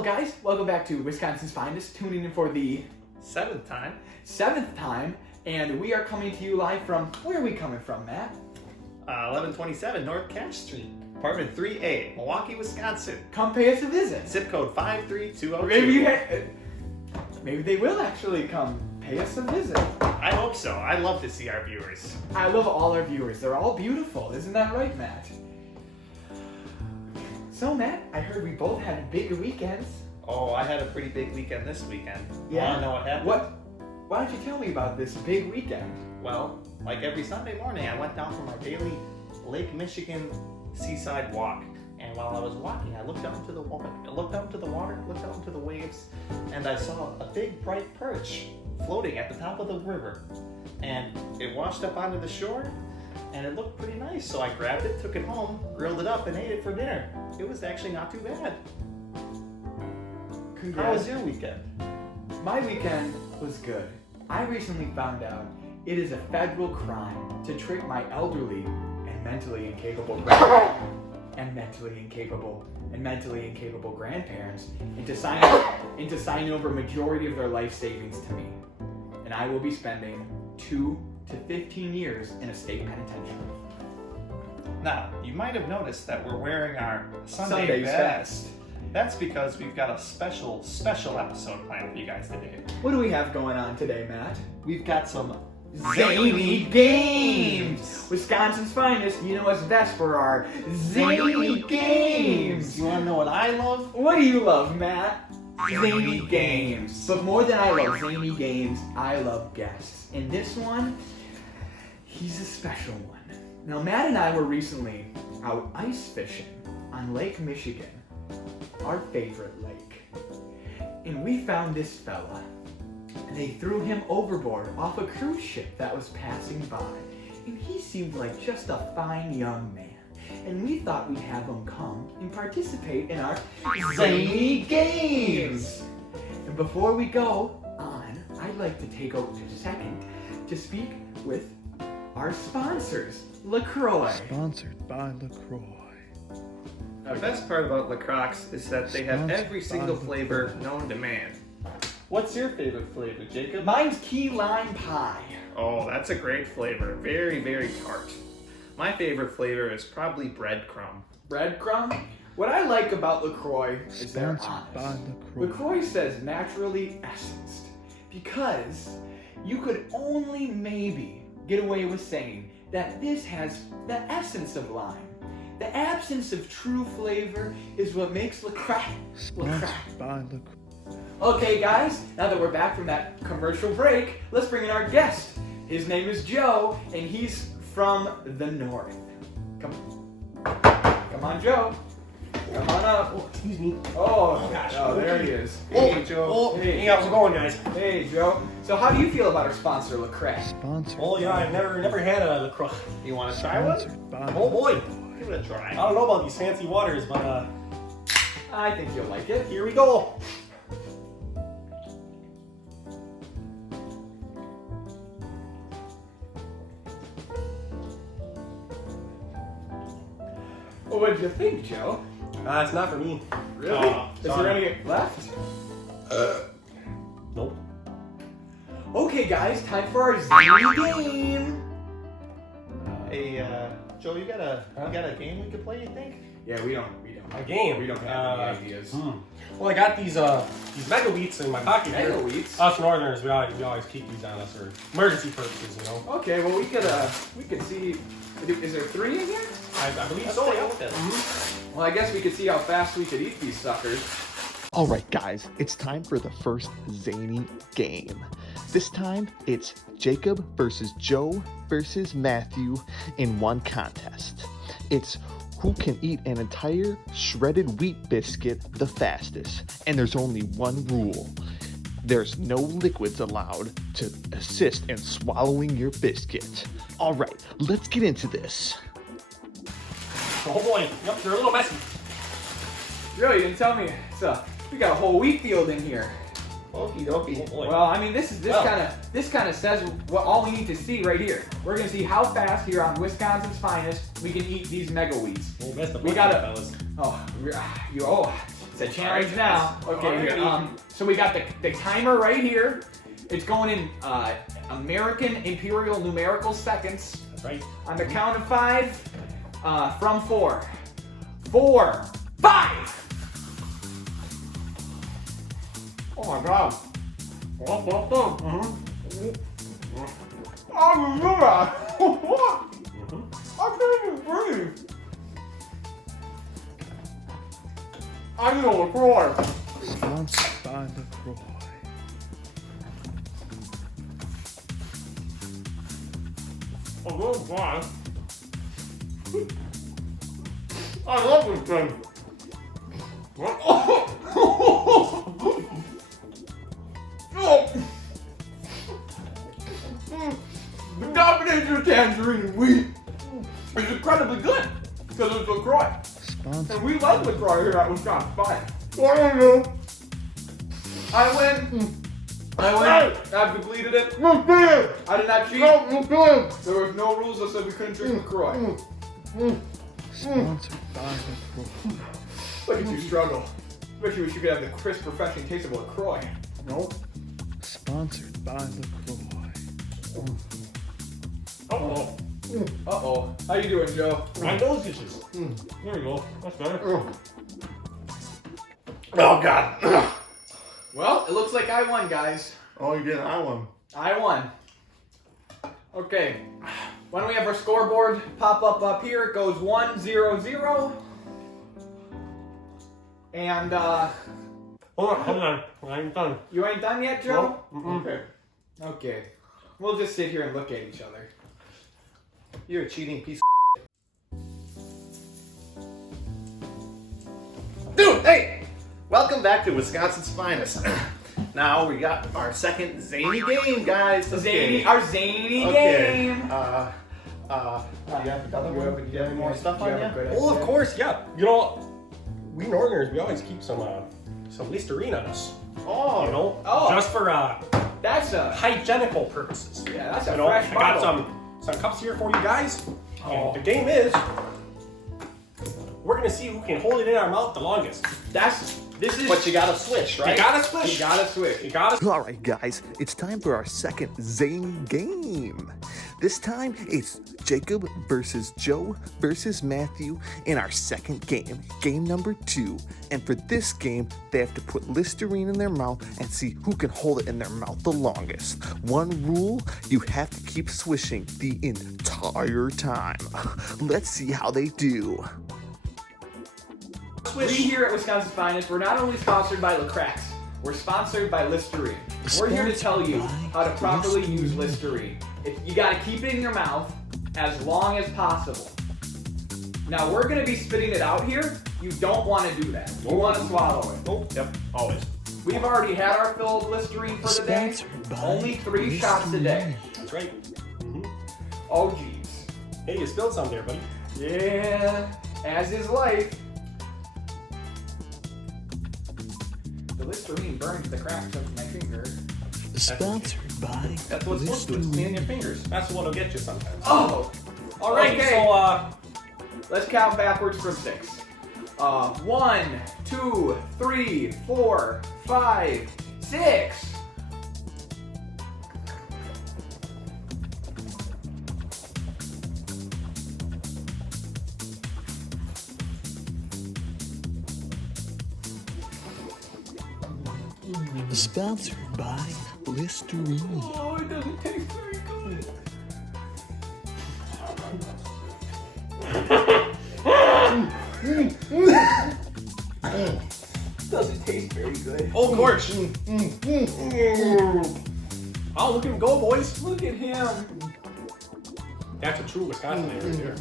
Well, guys, welcome back to Wisconsin's Finest, tuning in for the seventh time, and we are coming to you live from, where are we coming from, Matt? 1127 North Cash Street, apartment 3A, Milwaukee, Wisconsin. Come pay us a visit. Zip code 53202. Maybe they will actually come pay us a visit. I hope so. I love to see our viewers. I love all our viewers. They're all beautiful. Isn't that right, Matt? So, Matt, I heard we both had big weekends. Oh, I had a pretty big weekend this weekend. Yeah? Want to know what happened? Why don't you tell me about this big weekend? Well, like every Sunday morning, I went down for my daily Lake Michigan seaside walk. And while I was walking, I looked out into the water, looked out into the waves, and I saw a big bright perch floating at the top of the river. And it washed up onto the shore, and it looked pretty nice. So I grabbed it, took it home, grilled it up, and ate it for dinner. It was actually not too bad. Congrats. How was your weekend? My weekend was good. I recently found out it is a federal crime to trick my elderly and mentally incapable grandparents into signing over majority of their life savings to me. And I will be spending 2 to 15 years in a state penitentiary. Now, you might have noticed that we're wearing our Sunday Sunday's best. That's because we've got a special episode planned for you guys today. What do we have going on today, Matt? We've got some Zainy Games! Wisconsin's finest, you know what's best for our Zainy Games! You want to know what I love? What do you love, Matt? Zainy Games. But more than I love Zainy Games, I love guests. And this one, he's a special one. Now, Matt and I were recently out ice fishing on Lake Michigan, our favorite lake. And we found this fella. They threw him overboard off a cruise ship that was passing by. And he seemed like just a fine young man. And we thought we'd have him come and participate in our Zainy Games. And before we go on, I'd like to take a second to speak with our sponsors, LaCroix. Sponsored by LaCroix. The best part about LaCroix is that they have every single flavor known to man. What's your favorite flavor, Jacob? Mine's key lime pie. Oh, that's a great flavor. Very, very tart. My favorite flavor is probably breadcrumb. Breadcrumb? What I like about LaCroix is they're Sponsored by honest. LaCroix. LaCroix says naturally essenced because you could only maybe get away with saying that this has the essence of lime. The absence of true flavor is what makes LaCroix. Sponsored by LaCroix. Okay, guys, now that we're back from that commercial break, let's bring in our guest. His name is Joe, and he's from the north. Come on, Joe. Come on up. Oh, excuse me. Oh, gosh. Oh, there he is. Hey, Joe. Oh, hey, how's it going, guys? Hey, Joe. So how do you feel about our sponsor, LaCroix? Sponsored. Well, yeah, I've never had a LaCroix. You want to try one? Sponsored by Oh boy, Give it a try. I don't know about these fancy waters, but I think you'll like it. here we go. Well, what did you think, Joe? It's not for me. Really? Is there sorry. any left? Nope. Okay, guys, time for our Zainy game. Hey, Joe, you got a game we could play, you think? Yeah, we don't. A game. We don't have any ideas. Well, I got these mega wheats in my pocket Mega here. wheats. Us Northerners, we always keep these on us for emergency purposes, you know. Okay, well we could see. Is there 3 in here? I believe Let's so. take a Yeah. look at it. Well, I guess we could see how fast we could eat these suckers. Alright guys, it's time for the first Zainy game. This time, it's Jacob versus Joe versus Matthew in one contest. It's who can eat an entire shredded wheat biscuit the fastest. And there's only one rule. There's no liquids allowed to assist in swallowing your biscuit. Alright, let's get into this. Oh boy, yep, they're a little messy. Joe, you didn't tell me. We got a whole wheat field in here. Okie dokie. Oh boy. Well, I mean, this kind of says what all we need to see right here. We're gonna see how fast here on Wisconsin's finest we can eat these mega wheats. Well, best of We luck, gotta- fellas. Oh, It's a challenge now. Okay, Alrighty. so we got the timer right here. It's going in American Imperial numerical seconds. That's right. On the count of 5, from 4. 4, 5! Oh my god. I can't even breathe. I'm gonna cry. Sponsored by LaCroix. Oh god. I love this thing. The combination of tangerine and wheat is incredibly good because it's LaCroix. Sponsored. And we love LaCroix here at Wisconsin Fine. I win. I've depleted it. I did not cheat. There was no rules that said we couldn't drink LaCroix. Sponsored by LaCroix. Look at you struggle. Especially wish you could have the crisp, refreshing taste of LaCroix. No. Sponsored by LaCroix. Uh-oh. Uh-oh. How you doing, Joe? My nose itches. There we go. That's better. Oh god. Well, it looks like I won, guys. Oh, you did. I won. I won. Okay. Why don't we have our scoreboard pop up here? It goes 1-0-0. And, Hold on. I ain't done. you ain't done yet, Joe? Okay. Okay. We'll just sit here and look at each other. You're a cheating piece of dude, hey! Welcome back to Wisconsin's Finest. Now we got our second Zainy game, guys. Okay. Our Zainy Okay. game. Do you have another one? Do you have any more stuff Do you on have a you? good Oh, of idea? course, yeah. You know, we Northerners, we always keep some Listerine on us. Oh, You know, Oh. just for That's a hygienical purposes. yeah. That's a You know, fresh I got bottle. some cups here for you guys. Oh. And the game is, we're gonna see who can hold it in our mouth the longest. This is. but you gotta switch, right? You gotta switch. You gotta switch. You gotta. All right, guys, it's time for our second Zany game. This time, it's Jacob versus Joe versus Matthew in our second game, game number 2. And for this game, they have to put Listerine in their mouth and see who can hold it in their mouth the longest. One rule, you have to keep swishing the entire time. Let's see how they do. We here at Wisconsin Finest, we're not only sponsored by LaCroix, we're sponsored by Listerine. We're here to tell you how to properly use Listerine. You gotta keep it in your mouth as long as possible. Now we're gonna be spitting it out here. You don't wanna do that. You wanna swallow it. Nope. Yep. Always. We've already had our fill of Listerine for the day. Only 3 shots a day. That's right. Oh geez. Hey, you spilled some there, buddy. Yeah, as is life. The Listerine burns the cracks of my finger. Sponsored by That's what's supposed to do. It's in your fingers. That's what'll get you sometimes. Oh! All right. Okay. So Let's count backwards from 6. 1, 2, 3, 4, 5, 6. Sponsored by Listerine. Oh, it doesn't taste very good. Doesn't taste very good. oh, gorge. Oh, look at him go, boys. Look at him. That's a true Wisconsinites right there.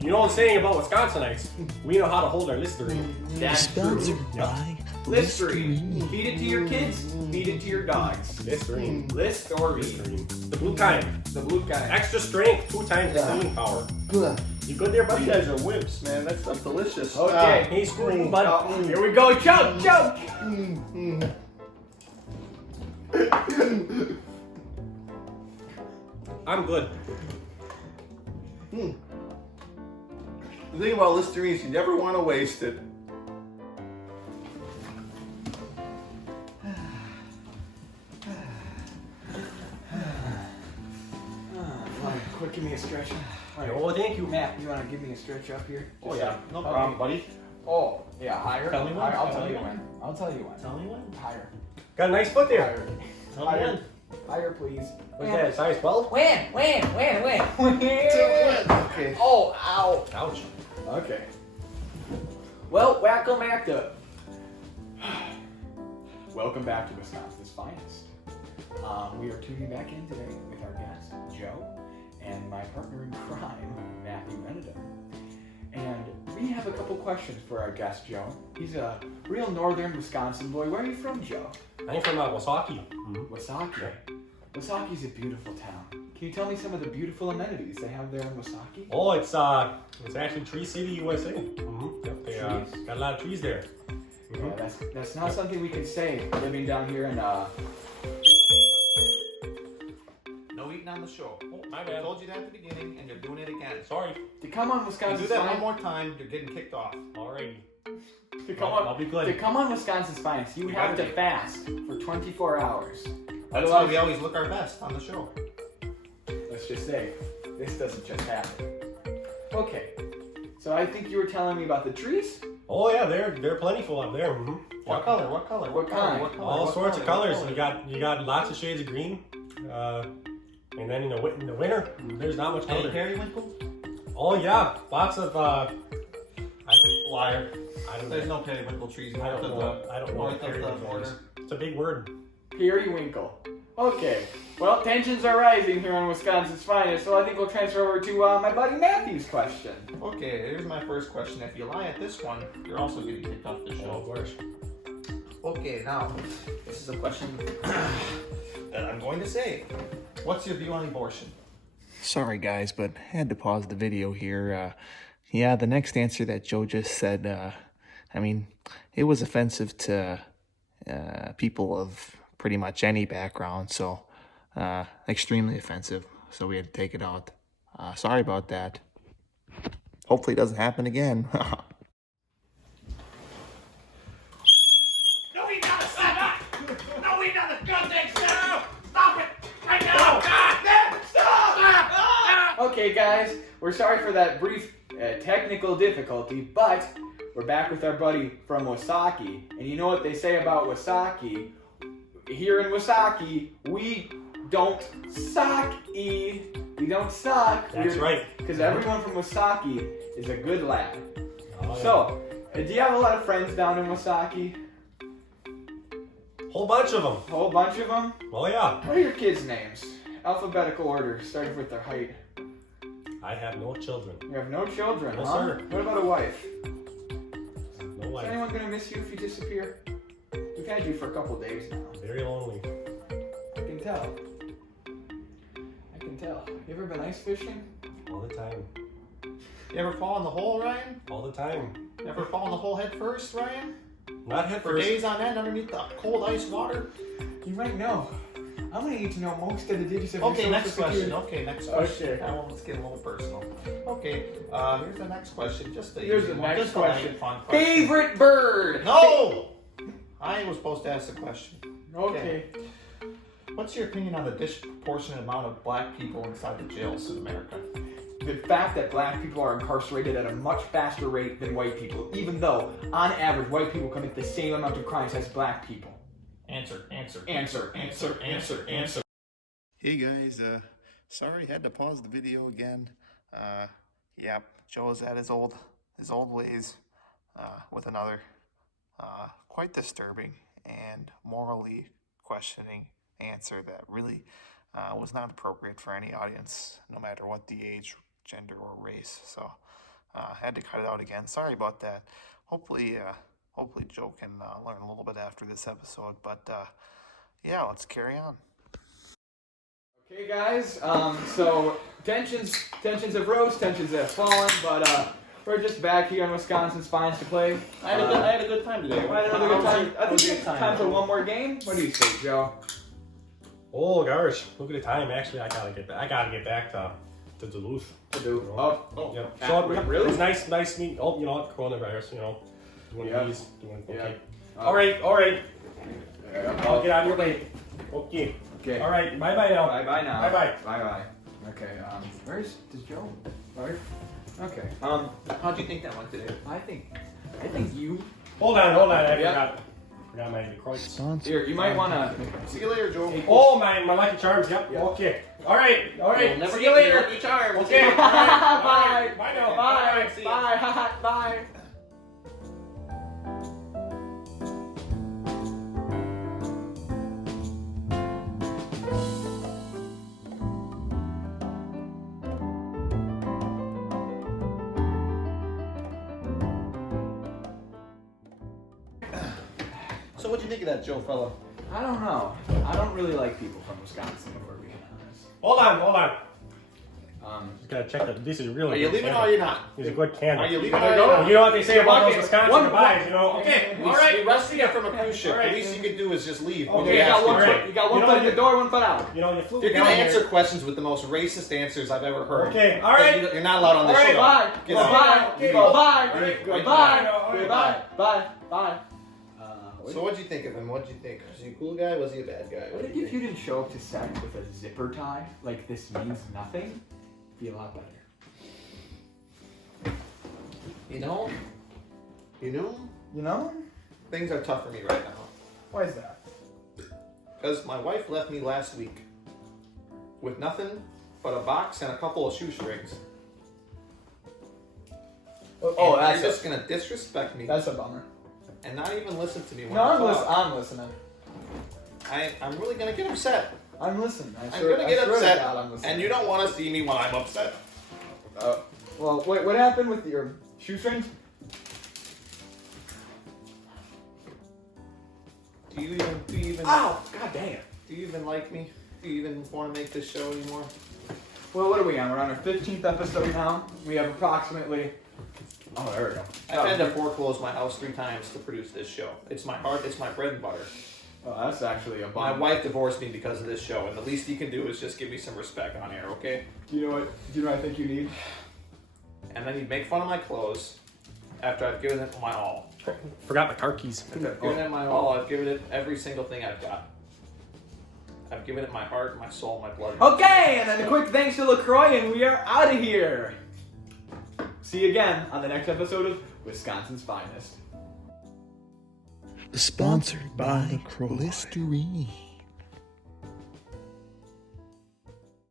You know the saying about Wisconsinites? We know how to hold our Listerine. That's Sponsored true. by Listerine. Feed it to your kids. Feed it to your dogs. Listerine. Listerine. Listerine. The blue kind. The blue kind. Extra strength, 2 times the cleaning power. You good there, buddy? You guys are wimps, man. That stuff's delicious. Okay. Hey, screw you, bud. Oh, here we go. Choke, choke. I'm good. The thing about Listerine is you never want to waste it. quick, give me a stretch. All right. Oh, thank you. Matt, you want to give me a stretch up here? Oh yeah, no Okay. problem, buddy. Oh, yeah, higher. Tell me when. Higher. I'll Tell tell me you when. when. I'll tell you when. Tell me when. Higher. Got a nice foot there. Higher. Tell me Higher. when. Higher, please. What's that, size 12? When? Okay. Oh, ow. Ouch. Okay. Well, welcome back to Wisconsin's finest. We are tuning back in today with our guest, Joe, and my partner in crime, Matthew Benedict. And we have a couple questions for our guest, Joe. He's a real northern Wisconsin boy. Where are you from, Joe? I'm from Wasaukee. Wasaukee. Wasaukee's a beautiful town. Can you tell me some of the beautiful amenities they have there in Wasaukee? Oh, it's actually Tree City, USA. Yep, they got a lot of trees there. Yeah, that's not something we can say living down here in No eating on the show. Oh, my I bad. told you that at the beginning, and you're doing it again. Sorry. to come on If you Wisconsin's do that one finest. more time, you're getting kicked off. Alrighty. I'll be good. To come on Wisconsin's finest, you have to fast for 24 hours. That's why we always look our best on the show. Let's just say, this doesn't just happen. Okay, so I think you were telling me about the trees? Oh yeah, they're plentiful up there. What color? What color? What kind? What color? All What sorts of color? colors. You got lots of shades of green. And then in the winter, there's not much Any color. periwinkle? Oh yeah, lots of liar. I don't There's know. no periwinkle trees I north don't of know. the I don't know. north what of the periwinkle border. is. It's a big word. Periwinkle. Okay, well, tensions are rising here on Wisconsin's finest, so I think we'll transfer over to my buddy Matthew's question. Okay, here's my first question. If you lie at this one, you're also getting kicked off the Oh, of show. course. Okay, now this is a question that I'm going to say. What's your view on abortion? Sorry, guys, but had to pause the video here. Yeah, the next answer that Joe just said, I mean, it was offensive to people of pretty much any background, so extremely offensive, so we had to take it out. Sorry about that. Hopefully it doesn't happen again. No, we gotta stop! No, we gotta go next now! Stop it! Right now! Stop! Okay, guys, we're sorry for that brief technical difficulty, but we're back with our buddy from Wasaukee. And you know what they say about Wasaukee? Here in Wasaukee, we don't suck-y. We don't suck. That's right. Because everyone from Wasaukee is a good lad. Oh, yeah. So, do you have a lot of friends down in Wasaukee? Whole bunch of them. A whole bunch of them? Oh yeah. What are your kids' names? Alphabetical order, starting with their height. I have no children. You have no children, No, huh? sir. What about a wife? No Is life. anyone gonna miss you if you disappear? We've had you for a couple days now. Very lonely. I can tell. I can tell. You ever been ice fishing? All the time. You ever fall in the hole, Ryan? All the time. You ever fall in the hole head first, Ryan? Not head For first. days on end underneath the cold ice water? You might know. I'm gonna need to know most of the digits of your Okay, social next security. question. Okay, next question. Okay. Now let's get a little personal. Okay, here's the next question. Just a Here's easy the one. next Just a light, question. fun question. Favorite bird? No! I was supposed to ask the question. Okay. What's your opinion on the disproportionate amount of black people inside the jails in America? The fact that black people are incarcerated at a much faster rate than white people, even though, on average, white people commit the same amount of crimes as black people. Answer, answer. Answer, answer, answer, answer. Hey guys, sorry, had to pause the video again. Yep, Joe's at his old ways with another quite disturbing and morally questioning answer that really was not appropriate for any audience, no matter what the age, gender, or race. So had to cut it out again. Sorry about that. Hopefully Joe can learn a little bit after this episode. But yeah, let's carry on. Okay, guys. So tensions have rose, tensions have fallen, but we're just back here in Wisconsin's finest to play. I had a good time today. I had another good time. I think It was a it's good time for one more game. What do you say, Joe? Oh gosh, look at the time. Actually, I gotta get back to Duluth. Oh, Yep. Ah, So really? it was nice meeting. Oh, you know what? Coronavirus. You know, doing Yeah. these, doing okay. Yeah. All right. I'll get on your way. Okay. Okay. All right. Bye now. Bye bye now. Bye-bye. Bye bye. Okay, does Joe? Alright. Okay. How'd you think that went today? I think you. Hold on. I Yeah. forgot my Croix. Sponsor. Here, you might wanna. See you later, Joe. Oh, my Lucky Charms. Yep. Yeah. Okay. All right. We'll never See you get later. Lucky Charms. Okay. All right. Bye. Bye now. Bye. See ya. Bye. Bye. So what'd you think of that, Joe fella? I don't know. I don't really like people from Wisconsin, if we're being honest. Hold on. Um, Just gotta check that. This is really. Are you good leaving or candle. are you not? These are good candles. Are you leaving or There are you you go. not? You know what they say about those Buckets. Wisconsin One- goodbyes, you know? Okay, We all right. rested you from a cruise ship. All right. The least you could do is just leave. Okay, when you we got ask one you. foot. You got one You know, foot in you- the door, one foot out. You know, you flew If you're down gonna here. answer questions with the most racist answers I've ever heard. Okay, all right. You're not allowed on All the right, show. bye. Get out. Goodbye. Okay. Goodbye. Right. Goodbye. All right. Goodbye. Bye. Bye. So what'd you think of him? What'd you think? Was he a cool guy? Was he a bad guy? What if you didn't show up to set with a zipper tie? Like this means nothing? Be a lot better. You know, You know? things are tough for me right now. Why is that? Because my wife left me last week with nothing but a box and a couple of shoestrings. Oh, And you're just gonna disrespect me that's a bummer. and not even listen to me when No, I I'm, talk. I'm listening. I'm really gonna get upset. I'm listening. I'm gonna get upset, I'm listening. and you don't want to see me when I'm upset. Well, wait, what happened with your shoestrings? Do you even? Ow! God damn. Do you even like me? Do you even want to make this show anymore? Well, what are we on? We're on our 15th episode now. We have approximately. Oh, there we go. I've had to foreclose my house 3 times to produce this show. It's my heart. It's my bread and butter. Oh, that's actually a My bummer. wife divorced me because of this show, and the least you can do is just give me some respect on air, okay? Do you know what? Do you know what I think you need? And then you make fun of my clothes after I've given it my all. Forgot my car keys. After I've given it my all, I've given it every single thing I've got. I've given it my heart, my soul, my blood. Okay, and then a quick thanks to LaCroix, and we are out of here. See you again on the next episode of Wisconsin's Finest. Sponsored by Listerine.